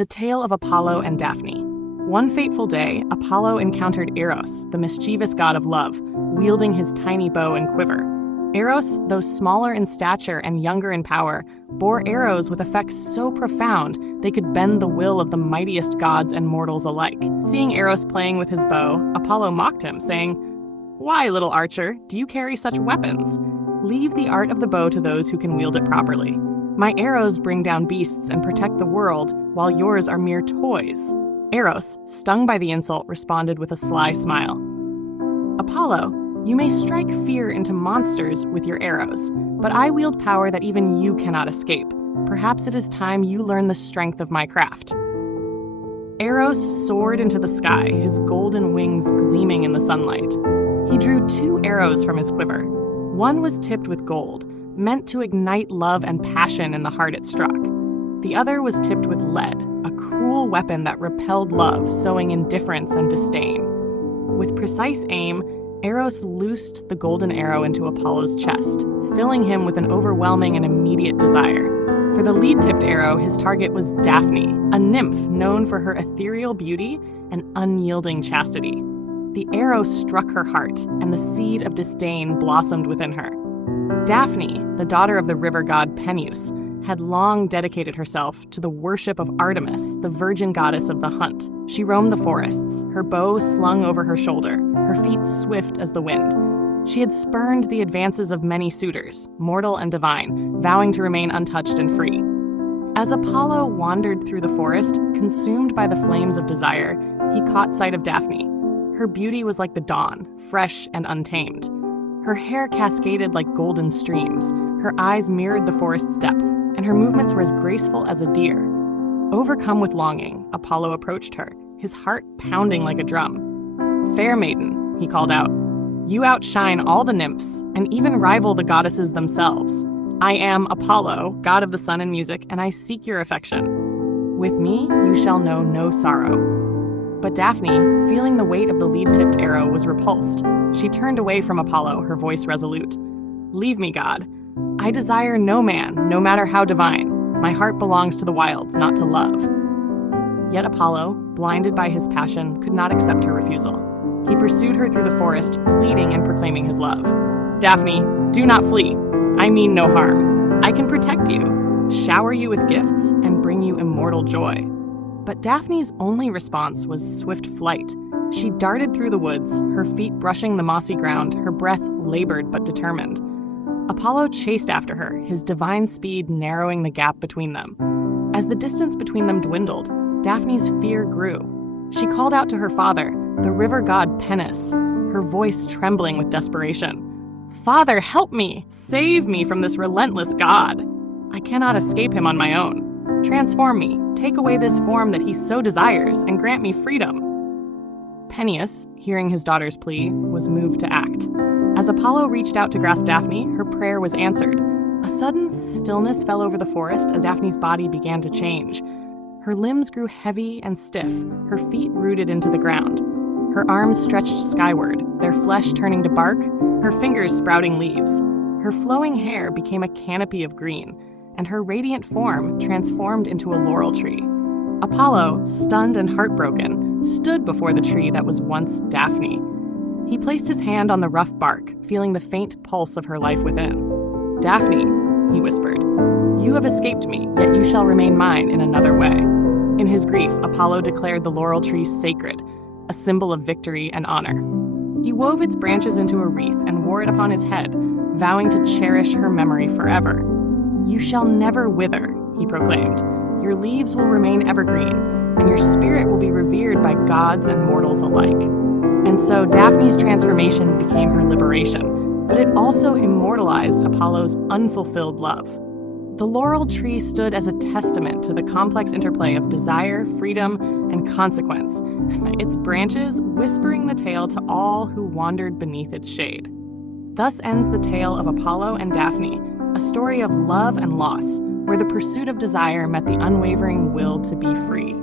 The tale of Apollo and Daphne. One fateful day, Apollo encountered Eros, the mischievous god of love, wielding his tiny bow and quiver. Eros, though smaller in stature and younger in power, bore arrows with effects so profound they could bend the will of the mightiest gods and mortals alike. Seeing Eros playing with his bow, Apollo mocked him, saying, "Why, little archer, do you carry such weapons? Leave the art of the bow to those who can wield it properly. My arrows bring down beasts and protect the world, while yours are mere toys." Eros, stung by the insult, responded with a sly smile. "Apollo, you may strike fear into monsters with your arrows, but I wield power that even you cannot escape. Perhaps it is time you learn the strength of my craft." Eros soared into the sky, his golden wings gleaming in the sunlight. He drew 2 arrows from his quiver. One was tipped with gold, meant to ignite love and passion in the heart it struck. The other was tipped with lead, a cruel weapon that repelled love, sowing indifference and disdain. With precise aim, Eros loosed the golden arrow into Apollo's chest, filling him with an overwhelming and immediate desire. For the lead-tipped arrow, his target was Daphne, a nymph known for her ethereal beauty and unyielding chastity. The arrow struck her heart, and the seed of disdain blossomed within her. Daphne, the daughter of the river god Zeus, had long dedicated herself to the worship of Artemis, the virgin goddess of the hunt. She roamed the forests, her bow slung over her shoulder, her feet swift as the wind. She had spurned the advances of many suitors, mortal and divine, vowing to remain untouched and free. As Apollo wandered through the forest, consumed by the flames of desire, he caught sight of Daphne. Her beauty was like the dawn, fresh and untamed. Her hair cascaded like golden streams, her eyes mirrored the forest's depth, and her movements were as graceful as a deer. Overcome with longing, Apollo approached her, his heart pounding like a drum. "Fair maiden," he called out, "you outshine all the nymphs, and even rival the goddesses themselves. I am Apollo, god of the sun and music, and I seek your affection. With me, you shall know no sorrow." But Daphne, feeling the weight of the lead-tipped arrow, was repulsed. She turned away from Apollo, her voice resolute. "Leave me, god. I desire no man, no matter how divine. My heart belongs to the wilds, not to love." Yet Apollo, blinded by his passion, could not accept her refusal. He pursued her through the forest, pleading and proclaiming his love. "Daphne, do not flee. I mean no harm. I can protect you, shower you with gifts, and bring you immortal joy." But Daphne's only response was swift flight. She darted through the woods, her feet brushing the mossy ground, her breath labored but determined. Apollo chased after her, his divine speed narrowing the gap between them. As the distance between them dwindled, Daphne's fear grew. She called out to her father, the river god Penis, her voice trembling with desperation. "Father, help me! Save me from this relentless god! I cannot escape him on my own. Transform me, take away this form that he so desires, and grant me freedom." Peneus, hearing his daughter's plea, was moved to act. As Apollo reached out to grasp Daphne, her prayer was answered. A sudden stillness fell over the forest as Daphne's body began to change. Her limbs grew heavy and stiff, her feet rooted into the ground. Her arms stretched skyward, their flesh turning to bark, her fingers sprouting leaves. Her flowing hair became a canopy of green, and her radiant form transformed into a laurel tree. Apollo, stunned and heartbroken, stood before the tree that was once Daphne. He placed his hand on the rough bark, feeling the faint pulse of her life within. "Daphne," he whispered, "you have escaped me, yet you shall remain mine in another way." In his grief, Apollo declared the laurel tree sacred, a symbol of victory and honor. He wove its branches into a wreath and wore it upon his head, vowing to cherish her memory forever. "You shall never wither," he proclaimed. "Your leaves will remain evergreen, and your spirit will be revered by gods and mortals alike." And so Daphne's transformation became her liberation, but it also immortalized Apollo's unfulfilled love. The laurel tree stood as a testament to the complex interplay of desire, freedom, and consequence, its branches whispering the tale to all who wandered beneath its shade. Thus ends the tale of Apollo and Daphne, a story of love and loss, where the pursuit of desire met the unwavering will to be free.